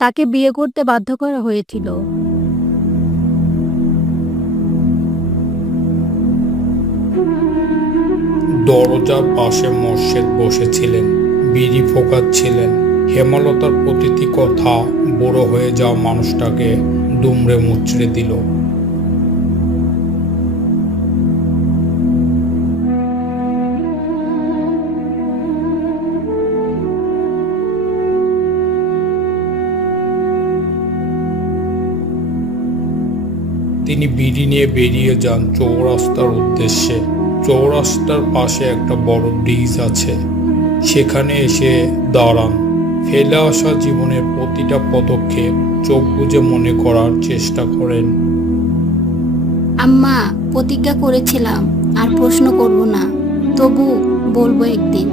তাকে বিয়ে করতে বাধ্য করা হয়েছিল। দরজার পাশে মোর্শেদ বসেছিলেন, বিড়ি ফোকাচ্ছিলেন। হেমলতার প্রতিটি কথা বড় হয়ে যাওয়া মানুষটাকে দুমড়ে মুচড়ে দিল। তিনি বিড়ি নিয়ে বেরিয়ে যান চৌরাস্তার উদ্দেশ্যে। চৌরাস্তার পাশে একটা বড় ব্রিজ আছে, সেখানে এসে দাঁড়ান। ফেলে আসা জীবনের প্রতিটা পদক্ষেপ চোখ বুজে মনে করার চেষ্টা করেন। আম্মা, প্রতিজ্ঞা করেছিলাম আর প্রশ্ন করব না, তবু বলবো একদিন।